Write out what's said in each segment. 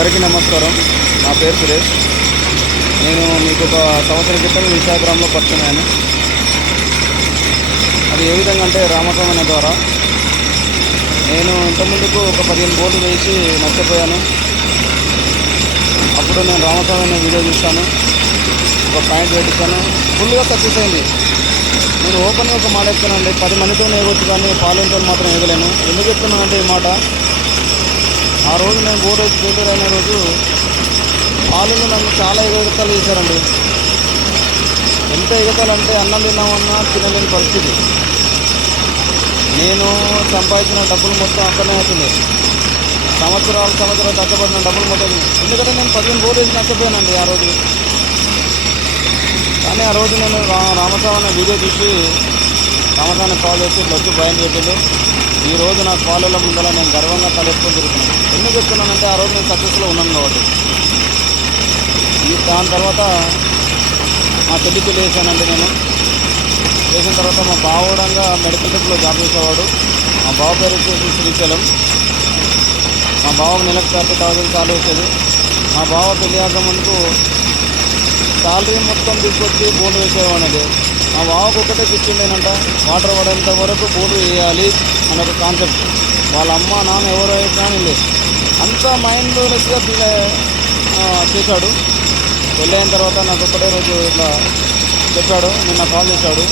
అందరికీ నమస్కారం. నా పేరు సురేష్. నేను మీకు ఒక సంవత్సరం క్రితం ఇన్స్టాగ్రామ్లో పరిచయమయ్యాను. అది ఏ విధంగా అంటే రామస్వామి ద్వారా. నేను ఇంతకుముందుకు ఒక 15 బోర్లు వేసి నష్టపోయాను. అప్పుడు నేను రామస్వామి వీడియో చూశాను, ఒక పాయింట్ పెట్టించాను, ఫుల్గా సక్సెస్ అయింది. నేను ఓపెన్గా ఒక మాట చెప్తానండి, 10 మందితో ఎగొచ్చు కానీ పాలెంతో మాత్రం ఎగలేను. ఎందుకు చెప్తున్నానంటే ఈ మాట, ఆ రోజు నేను బోర్డు ఫెయిల్యూర్ అయిన రోజు పాలెంలో నన్ను చాలా ఎగతాలు చేశారండి. ఎంత ఎగతాలంటే అన్నం తిన్నామన్నా తినలేని పరిస్థితి. నేను సంపాదించిన డబ్బులు మొత్తం అక్కడనే అవుతుంది. సంవత్సరాలు కష్టపడిన డబ్బులు మొత్తం. ఎందుకంటే నేను 15 బోర్డు వేసి నష్టపోయానండి ఆ రోజు. కానీ ఆ రోజు నేను రామస్వామి వీడియో చూసి రామస్వామి కాల్ చేసి వచ్చి భయం చెప్పింది. ఈ రోజు నా కాలేజీల ముందర నేను గర్వంగా తలెత్తుకొని తిరుగుతున్నాను. ఎందుకు చెప్తున్నానంటే ఆ రోజు నేను సక్సెస్లో ఉన్నాను కాబట్టి. దాని తర్వాత మా చెల్లి పెళ్లి చేశానండి. నేను చేసిన తర్వాత మా బావ కూడా మెడికల్ షాప్లో జాబ్ చేసేవాడు. మా బావ పేరు వచ్చేసి శ్రీశైలం. మా బావకు నెలకు 30,000 సాలరీ వచ్చేది. మా బావ పెళ్లి కాక ముందుకు సాలరీ మొత్తం తీసుకొచ్చి బోర్డు వేసేవాడిది. మా బావకు ఒకటే పిచ్చిండేనంట, వాటర్ పడేంత వరకు బోర్డు వేయాలి అనే ఒక కాన్సెప్ట్. వాళ్ళ అమ్మ నాన్న ఎవరో కానీ లేదు, అంత మైండ్లెస్గా చేశాడు. పెళ్ళైన తర్వాత నాకు ఒకటే రోజు ఇట్లా చెప్పాడు, నిన్న కాల్ చేశాడు,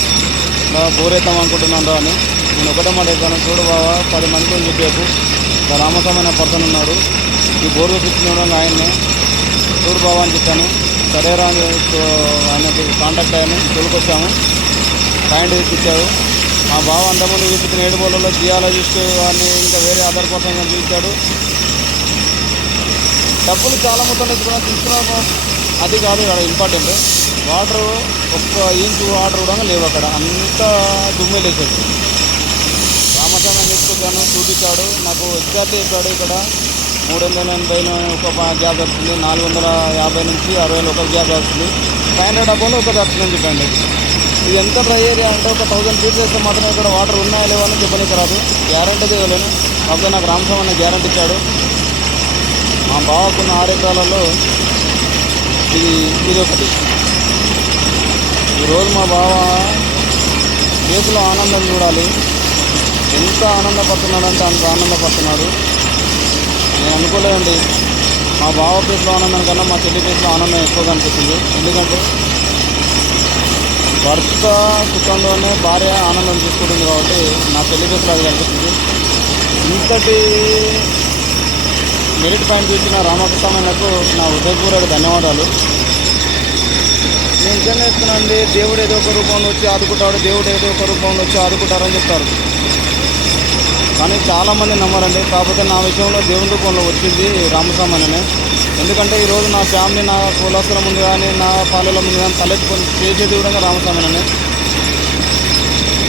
ఇలా బోర్ వేద్దాం అనుకుంటున్నాను అని. నేను ఒకటే మాట వేద్దాను, చూడు బావా 10 మందికి అని చెప్పాకు, రామస్వామి అనే పర్సన్ ఉన్నాడు, ఈ బోర్ వేపించుకోవడం ఆయన్నే, చూడు బావా అని చెప్పాను. సరేరా అని ఆయనకు కాంటాక్ట్ అయ్యాను, తొలికొచ్చాము. పాయింట్ ఇచ్చాడు. మా బావ అంతకుముందు చూపించిన 7 బోర్లలో జియాలజిస్ట్ అని ఇంకా వేరే అదర్ పర్సన్ చూపించాడు. డబ్బులు చాలా మొత్తం తీసుకున్నా అది కాదు ఇక్కడ ఇంపార్టెంట్. వాటర్ 1 ఇంచు వాటర్ కూడా లేవు అక్కడ, అంతా దుమ్మెలేసాడు. రామస్వామి తీసుకొచ్చాను, చూపించాడు, నాకు ఎగ్జాక్ట్లీ చెప్పాడు. ఇక్కడ 380 ఒక గ్యాప్ వస్తుంది, 450 నుంచి 60 ఒక గ్యాప్ వస్తుంది, 500 డబ్బాలు ఒక వస్తుందని చెప్పండి. ఇది ఎంత డ్రై ఏరియా అంటే ఒక 1000 ఫీట్స్ వేస్తే మాత్రం ఇక్కడ వాటర్ ఉన్నాయా లేవో అని చెప్పడానికి రాదు. గ్యారంటీ ఇవ్వలేను. కాకపోతే నాకు రామస్వామి అన్న గ్యారంటీ ఇచ్చాడు. మా బావకున్న 6 ఎకరాలలో ఇది ఒకటి. ఈరోజు మా బావ ఫేస్లో ఆనందం చూడాలి. ఎంత ఆనందపడుతున్నాడంటే అంత ఆనందపడుతున్నాడు. నేను అనుకోలేదండి, మా బావ ఫేస్లో ఆనందం కన్నా మా చెల్లి ఫేస్లో ఆనందం ఎక్కువగా అనిపిస్తుంది. ఎందుకంటే భర్త సుఖంలోనే భార్య ఆనందం తీసుకుంటుంది కాబట్టి నా చెల్లి ఫేస్లో అది కనిపిస్తుంది. ఇంతటి మెరిట్ పాయింట్ చూసిన రామకృష్ణకు నా హృదయపూర్వక ధన్యవాదాలు. నేను నిజంగా చెప్తున్నానండి, దేవుడు ఏదో ఒక రూపంలో వచ్చి ఆదుకుంటాడు, దేవుడు ఏదో ఒక రూపంలో వచ్చి ఆదుకుంటారని చెప్తారు. కానీ చాలామంది నమ్మరండి. కాకపోతే నా విషయంలో దేవుని రూపంలో వచ్చింది రామస్వామి. ఎందుకంటే ఈరోజు నా ఫ్యామిలీ, నా కులస్తుల ముందు కానీ, నా పాలెల ముందు కానీ తలెత్తుకొని చేసేది కూడా రామస్వామి.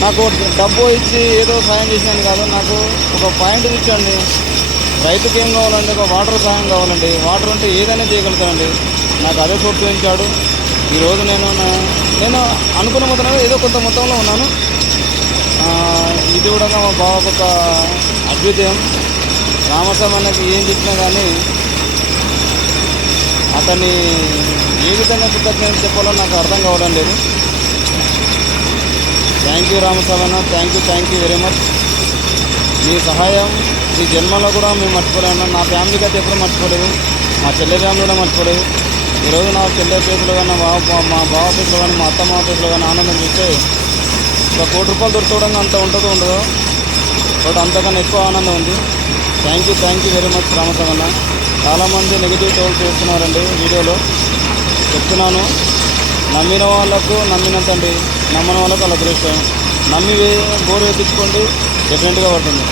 నాకు డబ్బు ఇచ్చి ఏదో సాయం చేసినాను కాదు, నాకు ఒక పాయింట్ ఇచ్చండి. రైతుకి ఏం కావాలండి, ఒక వాటర్ సాయం కావాలండి. వాటర్ ఉంటే ఏదైనా చేయగలుగుతానండి. నాకు అదే ప్రోత్సహించాడు. ఈరోజు నేను అనుకున్న మొత్తంలో ఏదో కొంత మొత్తంలో ఉన్నాను. ఇది కూడా మా బావకు ఒక అద్వితీయం. రామస్వామి అన్నకి ఏం చెప్పినా కానీ అతన్ని ఏ విధంగా కృతజ్ఞత చెప్పాలో నాకు అర్థం కావడం లేదు. థ్యాంక్ యూ రామస్వామి అన్న, థ్యాంక్ యూ వెరీ మచ్. మీ సహాయం ఈ జన్మలో కూడా మేము మర్చిపోలేము. నా ఫ్యామిలీకి అయితే ఎప్పుడు మర్చిపోలేదు, మా చెల్లె ఫ్యామిలీ కూడా మర్చిపోలేదు. ఈరోజు నా చెల్లె ఫేస్లో కానీ, మా బావ ఫేస్లో కానీ, మా అత్తమ్మ ఫేస్లో కానీ ఆనందం చూస్తే ఒక 1 కోటి రూపాయలు దొరకడం అంత ఉండదో బట్ అంతకన్నా ఎక్కువ ఆనందం ఉంది. Thank you very much Ramaswamy అన్న. చాలామంది నెగిటివ్ టోల్స్ చేస్తున్నారండి. వీడియోలో చెప్తున్నాను, నమ్మిన వాళ్ళకు నమ్మినంతండి, నమ్మని వాళ్ళకు అలా అదృష్టం. నమ్మి బోర్ వేయించుకోండి, డెఫినెట్గా పడుతుంది.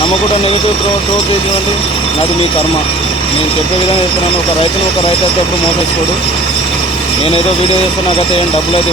నమ్మకుండా నెగిటివ్ టోల్ చేసినటువంటి నాది మీ కర్మ. నేను చెప్పే విధంగా చెప్తున్నాను. ఒక రైతు అయితే ఎప్పుడు మోసేసుకోడు. నేను ఏదో వీడియో చేస్తే నాకైతే ఏం డబ్బులు అయితే